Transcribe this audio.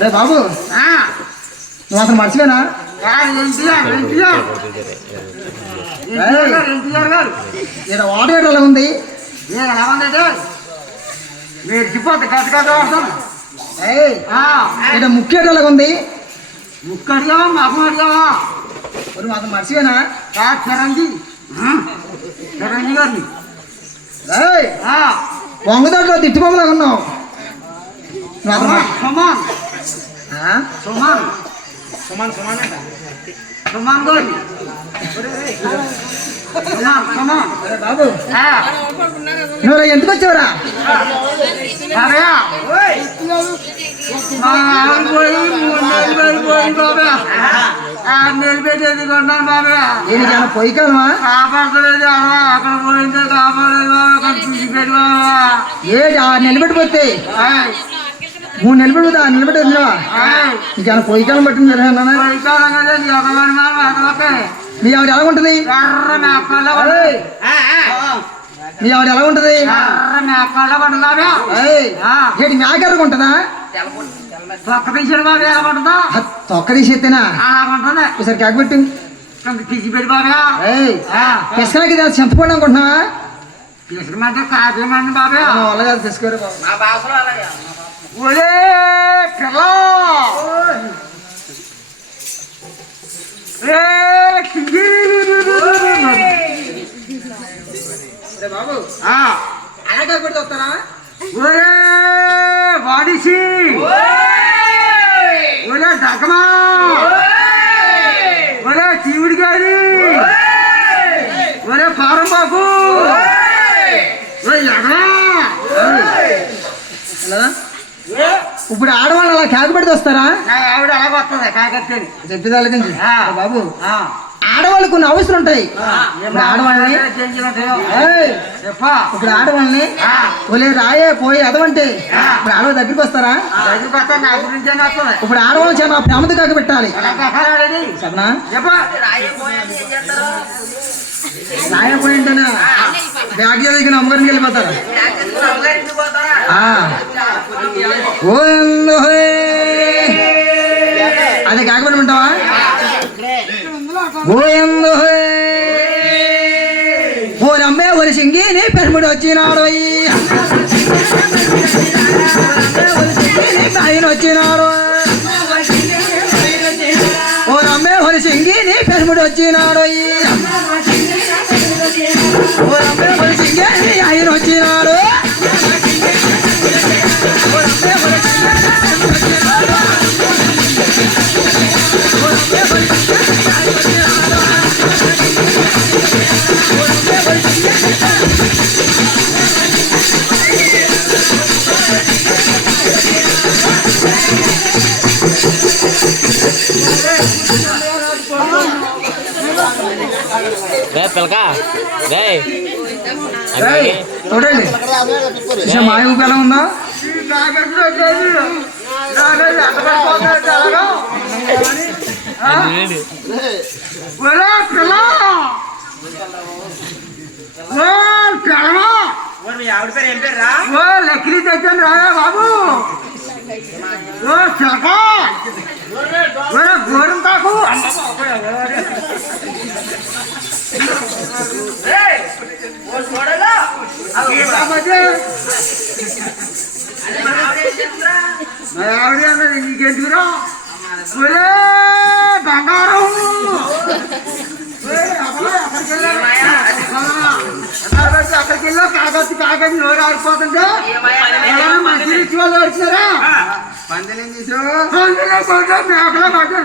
రే బాబు, నువ్వు అసలు మర్చిపోయినా? ఇక్కడ వాటర్ ఎలా ఉంది? ఇక్కడ ముక్కేట ఎలాగ ఉంది? ముక్కు అడిగావా మాకు అడిగావా? నువ్వు అసలు మర్చిపోయినా? చిరంజీవి గారిని వంగదాట్లో తిట్టుకోమలాగా ఉన్నావు. సుమాన్ సుమాన్ సుమాన్ సుమాన్ సుమాన్ గారి సుమాన్ బాబు, నువ్వు ఎందుకు వచ్చావురా? నిలబెట్టేది కొన్నాను బాబా. పొయ్యి కాదమా? కాపాడలేదు అక్కడ పోయిందే కాపాడలేదు అక్కడ చూసిపెట్టి బాబా. నిలబెట్టిపోతే 3 నిలబెట్టుదా? నిలబెట్టేసినావా? నీకేమైనా పొయ్యి కాలం పట్టింది? నీ ఆవిడ ఎలా ఉంటుంది? నీ ఆవిడ ఎలా ఉంటుంది? ఏంటి మేకర్గా ఉంటుందా? తొక్క తీసాడు బాబు ఎలా ఉంటుందా? తొక్క తీసేస్తేనా? ఒకసారి కేక పెట్టు. తీసిపెట్టి బాబా. పిసకలకి చింతపండు అనుకుంటున్నావా? తీసుకుమంటే కాదేమండి బాబా. అలాగే తీసుకోరు బాబు. ఒరే పిల్ల బాబు, అలాగే పెడితే వస్తారా? ఒరే వాడిసి, ఒరే డకమా, ఒరే శివుడి గారి, ఒరే పారంబాకు, ఇప్పుడు ఆడవాళ్ళు అలా కేక పెడితే వస్తారా? ఆవిడ అలాగ వస్తుంది కాకత్తేని చెప్పేదాళ్ళకి. బాబు, ఆడవాళ్ళకు కొన్ని అవసరం ఉంటాయి. ఇప్పుడు ఆడవాళ్ళని ఇప్పుడు ఆడవాళ్ళని ఒలే రాయే పోయి అదవంటే ఇప్పుడు ఆడవాళ్ళ దగ్గరికి వస్తారా? ఇప్పుడు ఆడవాళ్ళు చాలా ప్రేమతో కాక పెట్టాలి. చెప్పనా? రాయపోయింటేనా బ్యాగ్ దగ్గర అమ్మగారికి వెళ్ళిపోతారు. అది కాకపోవటమంటావా? ఓరమ్మే ఒరి సింగి నీ పెరుముడు వచ్చినాడు, ఆయన వచ్చినాడు. ఓరమ్మే ఒరి సింగి నీ పెరుముడు వచ్చినాడు, ఓరమ్మే ఒరి సింగి ఆయన వచ్చినాడు. చూడండి మా ఊపి ఎలా ఉందా? లెక్కలు తెచ్చాను రాగా బాబు. చిలక గోరం తాకు ఆవిడ అన్నది నీకెందుకురా? బంగారం అక్కడికి వెళ్ళా కాగొచ్చి కాగని నోరు ఆడిపోతుంటే మంచి రుచి వాళ్ళు వచ్చినారా? పందిలేం తీసు మేకల